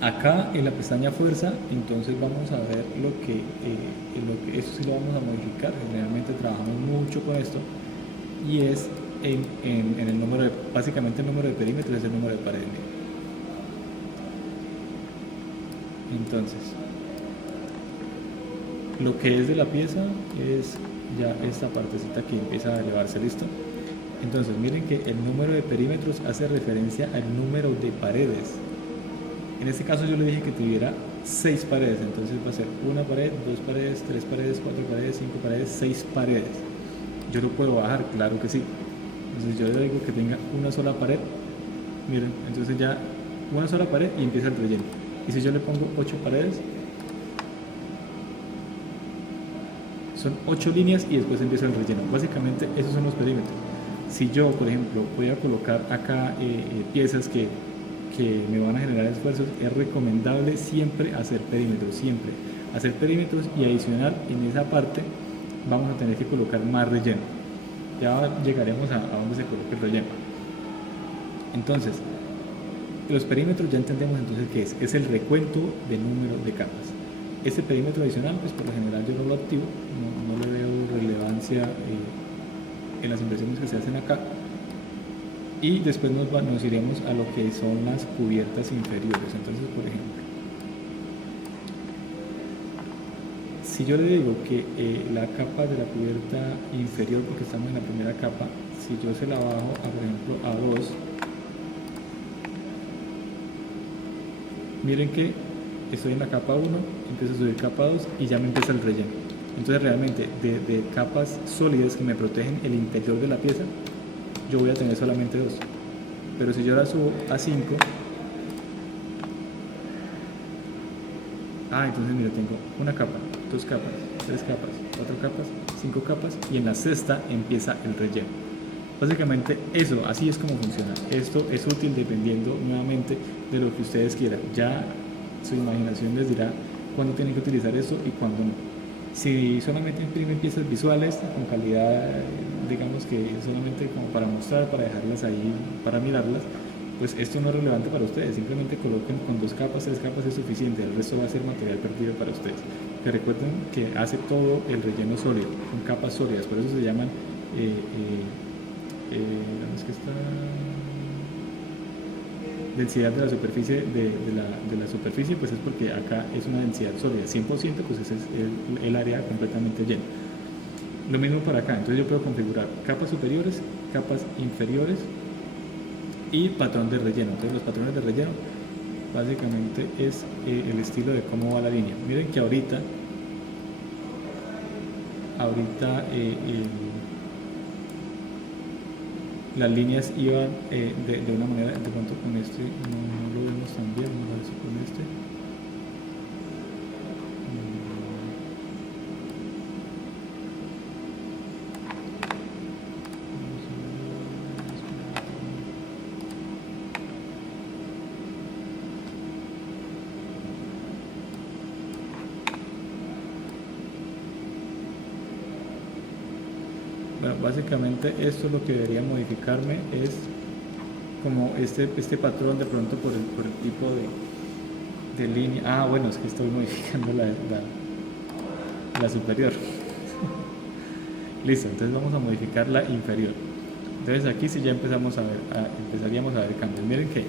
Acá en la pestaña fuerza, entonces vamos a ver eso sí lo vamos a modificar. Realmente trabajamos mucho con esto y es en el número básicamente el número de perímetros es el número de paredes. Entonces, lo que es de la pieza es ya esta partecita que empieza a elevarse, ¿listo? Entonces, miren que el número de perímetros hace referencia al número de paredes. En este caso yo le dije que tuviera 6 paredes, entonces va a ser una pared, 2 paredes, 3 paredes, 4 paredes, 5 paredes, 6 paredes. Yo lo puedo bajar, claro que sí. Entonces yo le digo que tenga una sola pared, miren, entonces ya una sola pared y empieza el relleno. Y si yo le pongo 8 paredes, son 8 líneas y después empieza el relleno. Básicamente esos son los perímetros. Si yo, por ejemplo, voy a colocar acá piezas que me van a generar esfuerzos, es recomendable siempre hacer perímetros, siempre hacer perímetros y adicional en esa parte vamos a tener que colocar más relleno. Ya llegaremos a donde se coloque el relleno. Entonces, los perímetros ya entendemos entonces qué es el recuento de número de capas. Este perímetro adicional, pues por lo general yo no lo activo, no le veo relevancia en las inversiones que se hacen acá. Y después nos iremos a lo que son las cubiertas inferiores. Entonces, por ejemplo, si yo le digo que la capa de la cubierta inferior, porque estamos en la primera capa, si yo se la bajo a, por ejemplo, a 2, miren que estoy en la capa 1, empiezo a subir capa 2 y ya me empieza el relleno. Entonces realmente de capas sólidas que me protegen el interior de la pieza, yo voy a tener solamente 2. Pero si yo la subo a 5, entonces mira, tengo una capa, 2 capas, 3 capas, 4 capas, 5 capas y en la sexta empieza el relleno. Básicamente eso, así es como funciona. Esto es útil dependiendo nuevamente de lo que ustedes quieran. Ya su imaginación les dirá cuándo tienen que utilizar esto y cuándo no. Si solamente imprimen piezas visuales con calidad, digamos que solamente como para mostrar, para dejarlas ahí, para mirarlas, pues esto no es relevante para ustedes. Simplemente coloquen con 2 capas, 3 capas es suficiente. El resto va a ser material perdido para ustedes. Que recuerden que hace todo el relleno sólido, con capas sólidas. Por eso se llaman ¿dónde es que está? Densidad de la superficie de la superficie, pues es porque acá es una densidad sólida, 100%, pues ese es el área completamente llena. Lo mismo para acá, entonces yo puedo configurar capas superiores, capas inferiores y patrón de relleno. Entonces los patrones de relleno básicamente es el estilo de cómo va la línea. Miren que ahorita las líneas iban de una manera, de pronto con este no lo vemos tan bien, vamos a ver si con este. Bueno, básicamente esto lo que debería modificarme es como este patrón de pronto por el tipo de línea. Bueno, es que estoy modificando la superior. Listo, entonces vamos a modificar la inferior. Entonces aquí sí ya empezaríamos a ver cambios. Miren que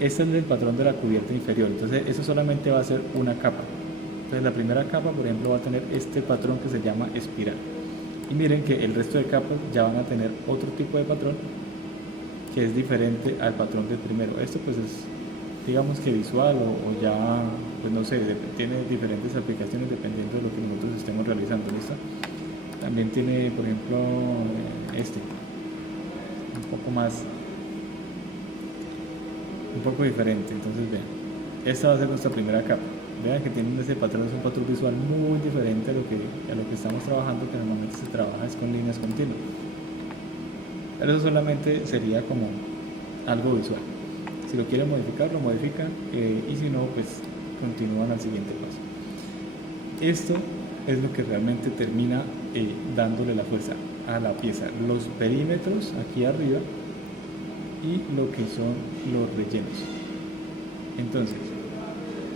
este es el patrón de la cubierta inferior, entonces eso solamente va a ser una capa. Entonces la primera capa, por ejemplo, va a tener este patrón que se llama espiral. Y miren que el resto de capas ya van a tener otro tipo de patrón que es diferente al patrón del primero. Esto pues es, digamos que visual o ya, pues no sé, tiene diferentes aplicaciones dependiendo de lo que nosotros estemos realizando. ¿Listo? También tiene, por ejemplo, un poco diferente. Entonces vean, esta va a ser nuestra primera capa. Vean que tienen ese patrón, es un patrón visual muy diferente a lo que estamos trabajando, que normalmente se trabaja es con líneas continuas. Pero eso solamente sería como algo visual. Si lo quieren modificar, lo modifican y si no, pues continúan al siguiente paso. Esto es lo que realmente termina dándole la fuerza a la pieza, los perímetros aquí arriba y lo que son los rellenos. Entonces,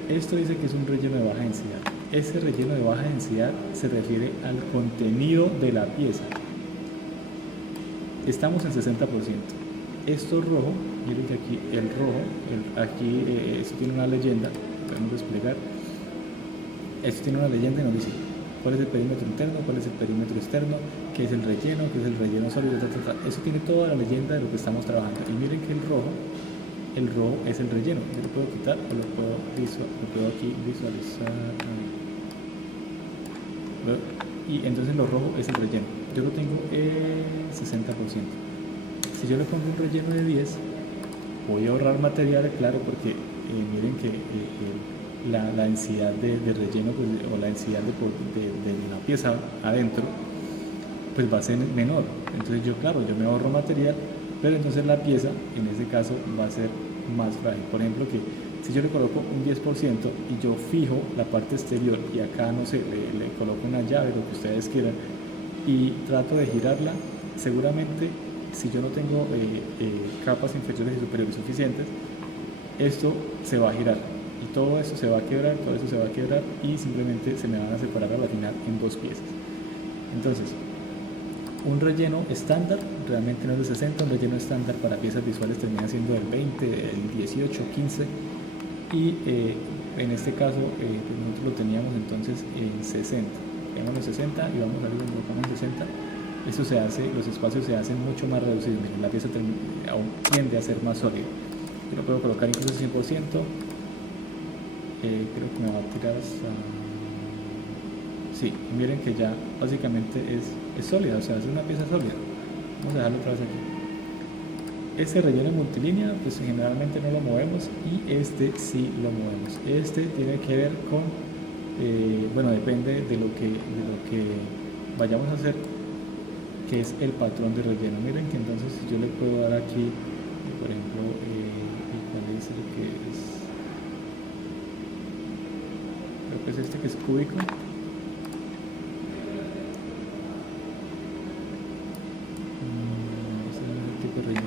esto dice que es un relleno de baja densidad. Ese relleno de baja densidad se refiere al contenido de la pieza. Estamos en 60%. Esto rojo, miren que aquí el rojo, esto tiene una leyenda, podemos explicar. Esto tiene una leyenda y nos dice cuál es el perímetro interno, cuál es el perímetro externo, qué es el relleno sólido, Eso tiene toda la leyenda de lo que estamos trabajando. Y miren que el rojo es el relleno. Yo lo puedo quitar o lo puedo aquí visualizar. Y entonces lo rojo es el relleno. Yo lo tengo en 60%. Si yo le pongo un relleno de 10, voy a ahorrar material, claro, porque miren que la densidad de relleno pues, o la densidad de la pieza adentro pues va a ser menor. Entonces yo me ahorro material, pero entonces la pieza en ese caso va a ser más frágil. Por ejemplo, que si yo le coloco un 10% y yo fijo la parte exterior y acá no sé, le coloco una llave, lo que ustedes quieran, y trato de girarla, seguramente si yo no tengo capas inferiores y superiores suficientes, esto se va a girar y todo eso se va a quebrar, y simplemente se me van a separar a la final en dos piezas. Entonces, un relleno estándar realmente no es de 60, un relleno estándar para piezas visuales termina siendo del 20, el 18, 15 y en este caso nosotros lo teníamos entonces en 60. Tenemos los 60 y vamos a salir un poco en 60. Eso se hace, los espacios se hacen mucho más reducidos. Miren, la pieza aún tiende a ser más sólida. Yo lo puedo colocar incluso 100%. Creo que me va a tirar hasta... Sí, miren que ya básicamente es sólida, o sea, es una pieza sólida. Vamos a dejarlo otra vez aquí. Este relleno multilínea, pues generalmente no lo movemos y este sí lo movemos. Este tiene que ver con, bueno, depende de lo que vayamos a hacer, que es el patrón de relleno. Miren que entonces yo le puedo dar aquí, por ejemplo, ¿cuál es el que es? Creo que es este que es cúbico.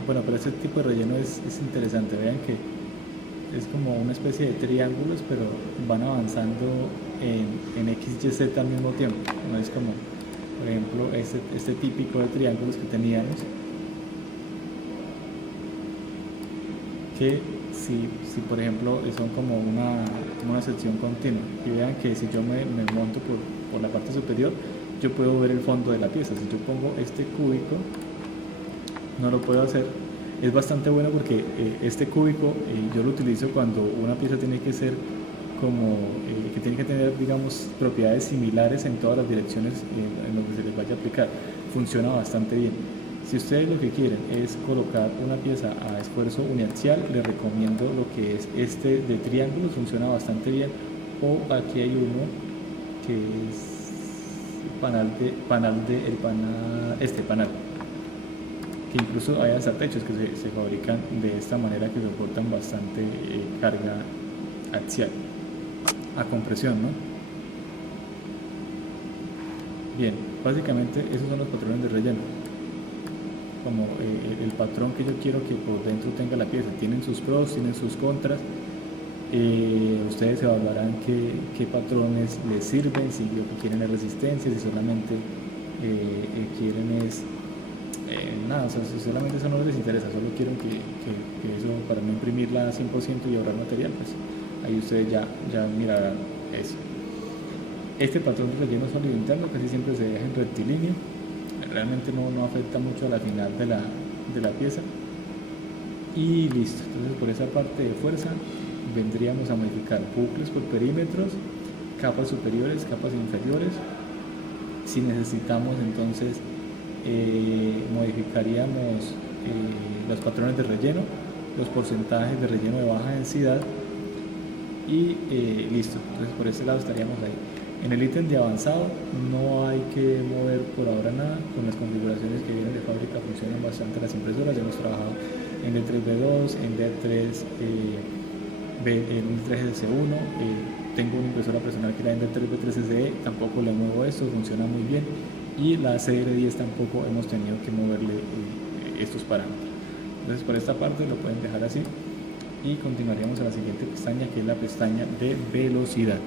Bueno, pero este tipo de relleno es interesante. Vean que es como una especie de triángulos, pero van avanzando en X, Y, Z al mismo tiempo. No es como, por ejemplo, este típico de triángulos que teníamos, que si por ejemplo son como una sección continua. Y vean que si yo me monto por la parte superior, yo puedo ver el fondo de la pieza. Si yo pongo este cúbico, no lo puedo hacer. Es bastante bueno porque este cúbico yo lo utilizo cuando una pieza tiene que ser como que tiene que tener, digamos, propiedades similares en todas las direcciones en donde se les vaya a aplicar. Funciona bastante bien. Si ustedes lo que quieren es colocar una pieza a esfuerzo uniaxial, les recomiendo lo que es este de triángulos, funciona bastante bien. O aquí hay uno que es panal, que incluso hay hasta techos que se fabrican de esta manera, que soportan bastante carga axial a compresión, ¿no? Bien, básicamente esos son los patrones de relleno, como el patrón que yo quiero que por dentro tenga la pieza. Tienen sus pros, tienen sus contras. Ustedes evaluarán qué patrones les sirven, si lo que quieren es resistencia, si solamente quieren es nada, o sea, si solamente eso no les interesa, solo quieren que eso, para no imprimirla 100% y ahorrar material, pues ahí ustedes ya mirarán eso. Este patrón de relleno sólido interno casi siempre se deja en rectilíneo, realmente no afecta mucho a la final de la pieza y listo. Entonces por esa parte de fuerza vendríamos a modificar bucles por perímetros, capas superiores, capas inferiores. Si necesitamos, entonces modificaríamos los patrones de relleno, los porcentajes de relleno de baja densidad y listo. Entonces por ese lado estaríamos ahí. En el ítem de avanzado no hay que mover por ahora nada. Con las configuraciones que vienen de fábrica funcionan bastante las impresoras. Ya hemos trabajado en D3B2, en D3GS1. Tengo una impresora personal que era en D3B3SE, tampoco le muevo esto, funciona muy bien. Y la CR10 tampoco hemos tenido que moverle estos parámetros. Entonces por esta parte lo pueden dejar así. y continuaríamos a la siguiente pestaña, que es la pestaña de velocidad.